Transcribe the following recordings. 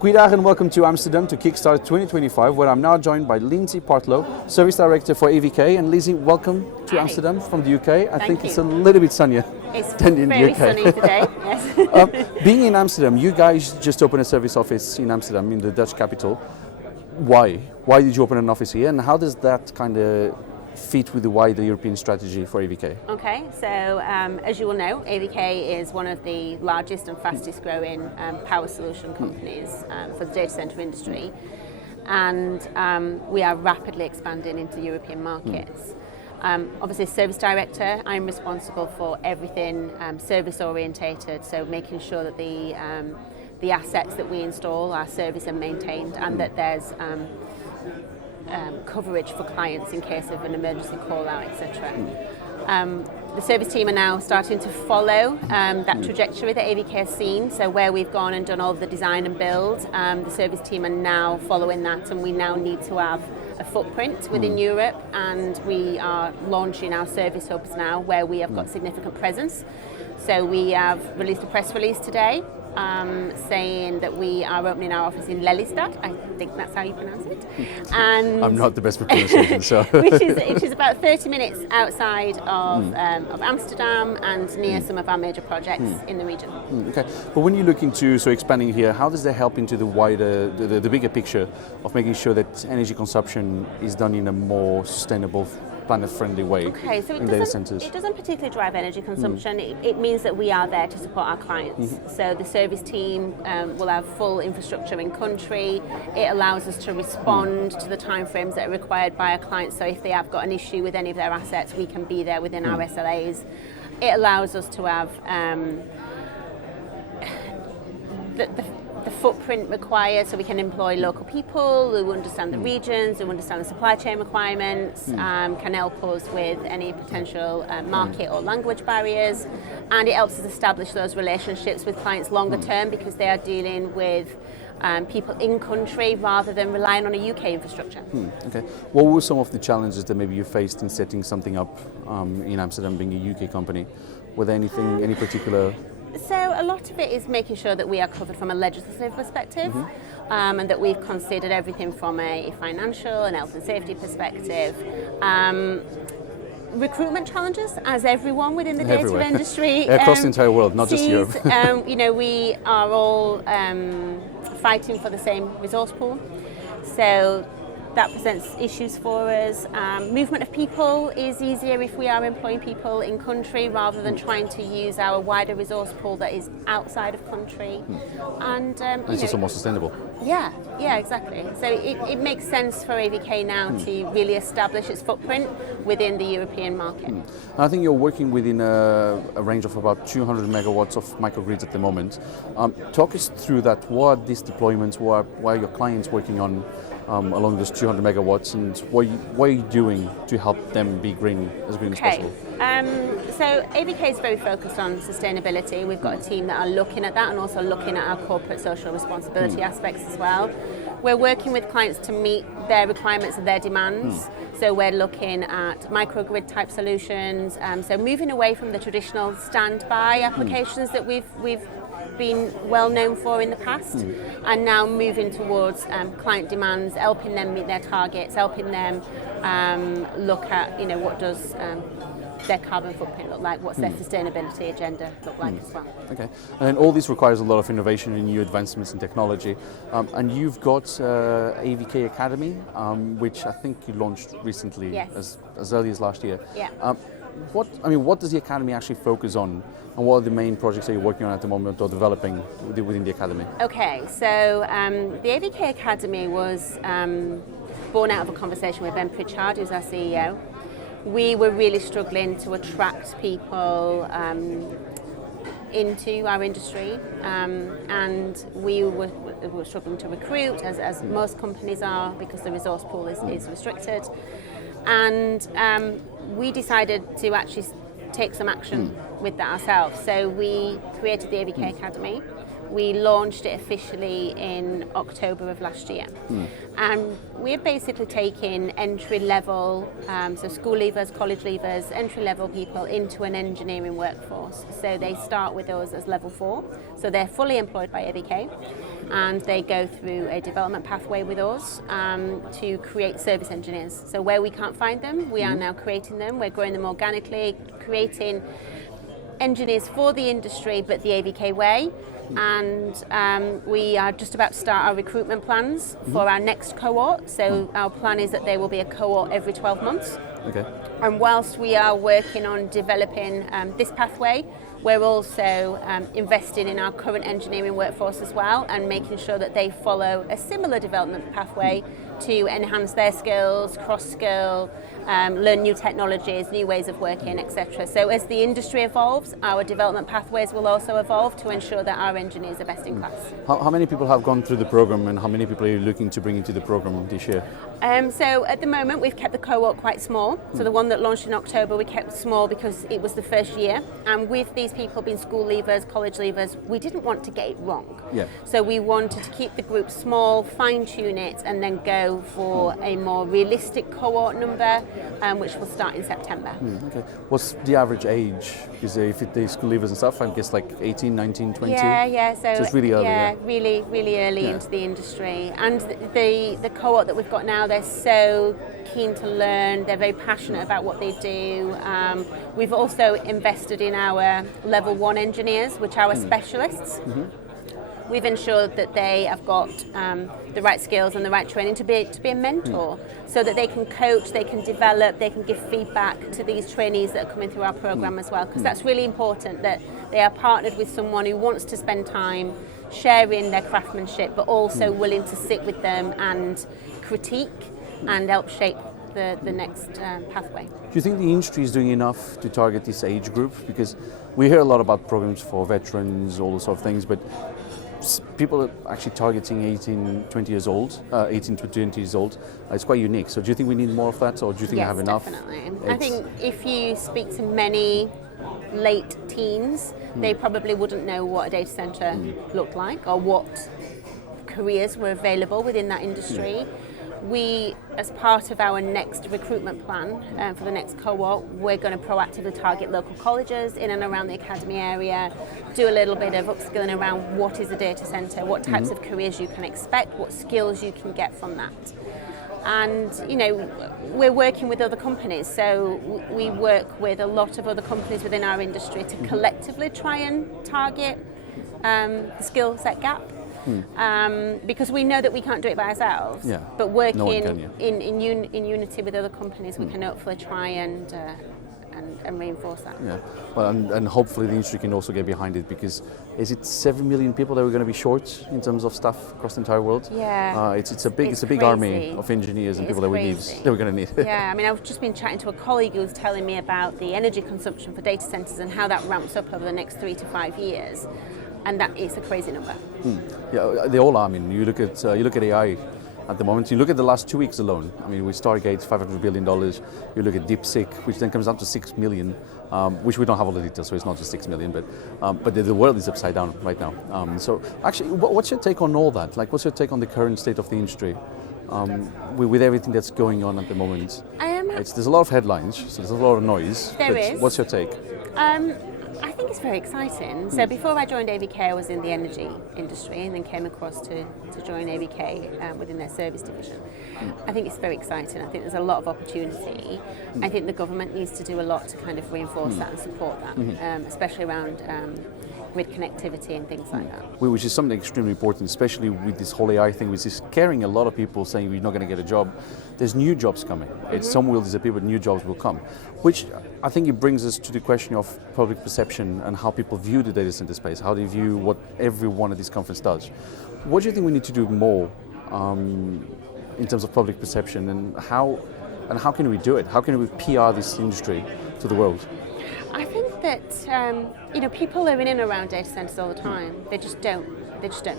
Goedendag and welcome to Amsterdam to Kickstart 2025, where I'm now joined by Lynsey Partlow, Service Director for AVK. And Lynsey, welcome to Hi. Amsterdam from the UK. I think you. it's a little bit sunnier than in the UK. It's very sunny today, yes. Being in Amsterdam, you guys just opened a service office in Amsterdam, in the Dutch capital. Why? Why did you open an office here, and how does that kind of fit with the wider European strategy for AVK? Okay, so as you will know, AVK is one of the largest and fastest growing power solution companies for the data center industry, and we are rapidly expanding into European markets. Obviously, as Service Director, I'm responsible for everything service orientated, so making sure that the assets that we install are serviced and maintained, and that there's coverage for clients in case of an emergency call out, etc. The service team are now starting to follow that trajectory that AVK has seen. So where we've gone and done all of the design and build, the service team are now following that, and we now need to have a footprint within Europe, and we are launching our service hubs now where we have got significant presence. So we have released a press release today saying that we are opening our office in Lelystad. I think that's how you pronounce it. And I'm not the best with pronunciation, so. which is about 30 minutes outside of Amsterdam and near some of our major projects in the region. Okay, but when you look into expanding here, how does that help into the wider, the bigger picture of making sure that energy consumption is done in a more sustainable, planet-friendly way in data centers? It doesn't particularly drive energy consumption. It means that we are there to support our clients. So the service team will have full infrastructure in country. It allows us to respond to the timeframes that are required by our clients. So if they have got an issue with any of their assets, we can be there within our SLAs. It allows us to have the footprint required, so we can employ local people who understand the regions, who understand the supply chain requirements, can help us with any potential market or language barriers, and it helps us establish those relationships with clients longer term, because they are dealing with people in country rather than relying on a UK infrastructure. Okay. What were some of the challenges that maybe you faced in setting something up in Amsterdam, being a UK company? Were there any particular? So a lot of it is making sure that we are covered from a legislative perspective, and that we've considered everything from a financial and health and safety perspective. Recruitment challenges, as everyone within the data industry across the entire world, not just Europe. We are all fighting for the same resource pool, so that presents issues for us. Movement of people is easier if we are employing people in country rather than trying to use our wider resource pool that is outside of country. And it's also more sustainable. Yeah, exactly. So it makes sense for AVK now to really establish its footprint within the European market. I think you're working within a range of about 200 megawatts of microgrids at the moment. Talk us through that. What are these deployments? What are your clients working on along those 200 megawatts, and what are you doing to help them be as green as possible? So AVK is very focused on sustainability. We've got a team that are looking at that and also looking at our corporate social responsibility aspects as well. We're working with clients to meet their requirements and their demands. So we're looking at microgrid type solutions. So moving away from the traditional standby applications that we've been well known for in the past, and now moving towards client demands, helping them meet their targets, helping them look at what does their carbon footprint look like, what's their sustainability agenda look like as well. Okay, and all this requires a lot of innovation and new advancements in technology, and you've got AVK Academy, which I think you launched recently, Yes. as early as last year. Yeah. What does the Academy actually focus on, and what are the main projects that you're working on at the moment or developing within the Academy? Okay, so the AVK Academy was born out of a conversation with Ben Pritchard, who's our CEO. We were really struggling to attract people into our industry, and we were struggling to recruit, as most companies are, because the resource pool is restricted. And we decided to actually take some action with that ourselves. So we created the AVK Academy, We launched it officially in October of last year. And we're basically taking entry-level, so school leavers, college leavers, entry-level people into an engineering workforce. So they start with us as level 4. So they're fully employed by AVK, and they go through a development pathway with us to create service engineers. So where we can't find them, we are now creating them. We're growing them organically, creating engineers for the industry, but the AVK way. And we are just about to start our recruitment plans for our next cohort. So our plan is that there will be a cohort every 12 months. Okay. And whilst we are working on developing this pathway, we're also investing in our current engineering workforce as well, and making sure that they follow a similar development pathway to enhance their skills, cross-skill, learn new technologies, new ways of working, etc. So as the industry evolves, our development pathways will also evolve to ensure that our engineers are best in class. How many people have gone through the program, and how many people are you looking to bring into the program this year? So at the moment we've kept the cohort quite small. So the one that launched in October we kept small because it was the first year, and with these people being school leavers, college leavers, we didn't want to get it wrong. Yeah. So we wanted to keep the group small, fine-tune it, and then go for a more realistic cohort number, which will start in September. Okay. What's the average age? Because if it's school leavers and stuff, I guess like 18, 19, 20? Yeah. So it's really early. Yeah, really early into the industry. And the cohort that we've got now, they're so keen to learn. They're very passionate about what they do. We've also invested in our level 1 engineers, which are our specialists. We've ensured that they have got the right skills and the right training to be a mentor, so that they can coach, they can develop, they can give feedback to these trainees that are coming through our program as well, because that's really important, that they are partnered with someone who wants to spend time sharing their craftsmanship, but also willing to sit with them and critique and help shape the next pathway. Do you think the industry is doing enough to target this age group? Because we hear a lot about programs for veterans, all those sort of things, but people are actually targeting 18 to 20 years old. It's quite unique. So do you think we need more of that, or do you think I have enough? Definitely. I think if you speak to many late teens, they probably wouldn't know what a data center looked like or what careers were available within that industry. We, as part of our next recruitment plan for the next cohort, we're going to proactively target local colleges in and around the academy area, do a little bit of upskilling around what is a data centre, what types of careers you can expect, what skills you can get from that. And, we're working with other companies, so we work with a lot of other companies within our industry to collectively try and target the skill set gap. Because we know that we can't do it by ourselves, but working in unity with other companies, we can hopefully try and reinforce that. Yeah, well, and hopefully the industry can also get behind it, because is it 7 million people that we're going to be short in terms of staff across the entire world? Yeah, it's a big army of engineers and people that we're going to need. Yeah, I mean, I've just been chatting to a colleague who was telling me about the energy consumption for data centres and how that ramps up over the next 3 to 5 years. And that is a crazy number. Yeah, they all are. I mean, you look at AI at the moment. You look at the last 2 weeks alone. I mean, with Stargate's $500 billion. You look at DeepSeek, which then comes down to 6 million, which we don't have all the details, so it's not just 6 million. But the world is upside down right now. So actually, what's your take on all that? Like, what's your take on the current state of the industry with everything that's going on at the moment? There's a lot of headlines, so there's a lot of noise. There is. What's your take? I think it's very exciting. So before I joined AVK, I was in the energy industry and then came across to join AVK within their service division. I think it's very exciting. I think there's a lot of opportunity. I think the government needs to do a lot to kind of reinforce that and support that, especially around grid connectivity and things like that. Which is something extremely important, especially with this whole AI thing, which is scaring a lot of people, saying you're not going to get a job. There's new jobs coming. Some will disappear, but new jobs will come. Which I think it brings us to the question of public perception and how people view the data center space, how they view what every one of these conferences does. What do you think we need to do more in terms of public perception, and how can we do it? How can we PR this industry to the world? I think that people are in and around data centers all the time. They just don't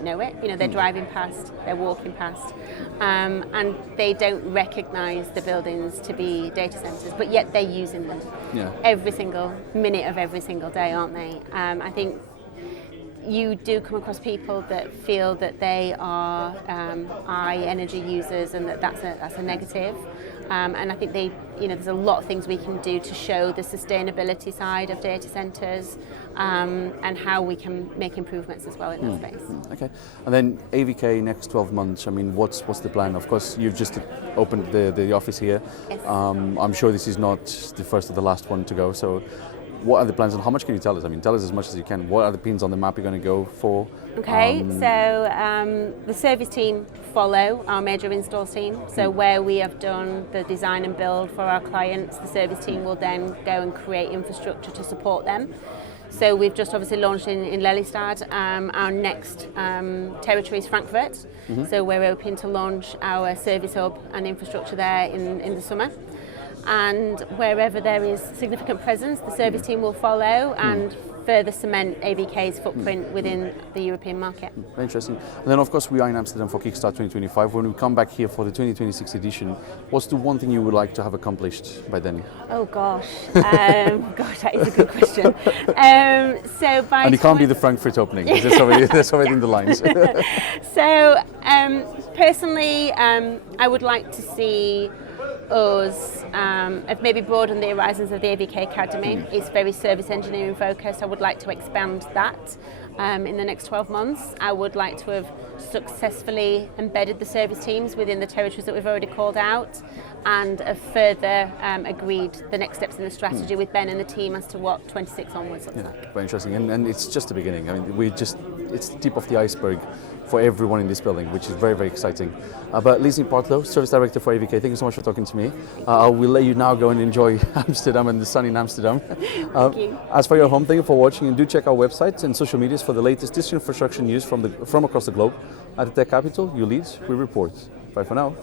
know it. They're driving past, they're walking past, and they don't recognise the buildings to be data centers, but yet they're using them every single minute of every single day, aren't they? I think you do come across people that feel that they are high energy users and that's a negative. And I think there's a lot of things we can do to show the sustainability side of data centres and how we can make improvements as well in that space. Okay, and then AVK next 12 months. I mean, what's the plan? Of course, you've just opened the office here. Yes. I'm sure this is not the first or the last one to go. So, what are the plans and how much can you tell us? I mean, tell us as much as you can. What are the pins on the map you're going to go for? Okay, so the service team follow our major installs team. So where we have done the design and build for our clients, the service team will then go and create infrastructure to support them. So we've just obviously launched in Lelystad. Our next territory is Frankfurt. So we're hoping to launch our service hub and infrastructure there in the summer. And wherever there is significant presence, the service team will follow and further cement AVK's footprint within the European market. Very interesting. And then, of course, we are in Amsterdam for Kickstart 2025. When we come back here for the 2026 edition, what's the one thing you would like to have accomplished by then? Oh gosh, that is a good question. And it can't be the Frankfurt opening. There's already in the lines. So personally, I would like to see us have maybe broadened the horizons of the AVK Academy. It's very service engineering focused. I would like to expand that in the next 12 months. I would like to have successfully embedded the service teams within the territories that we've already called out and have further agreed the next steps in the strategy with Ben and the team as to what 26 onwards looks like. Very interesting. And it's just the beginning. I mean, it's the tip of the iceberg for everyone in this building, which is very, very exciting. But Lynsey Partlow, Service Director for AVK, thank you so much for talking to me. I will let you now go and enjoy Amsterdam and the sun in Amsterdam. Thank you. As for your home, thank you for watching, and do check our website and social medias for the latest digital infrastructure news from across the globe. At the Tech Capital, you lead, we report. Bye for now.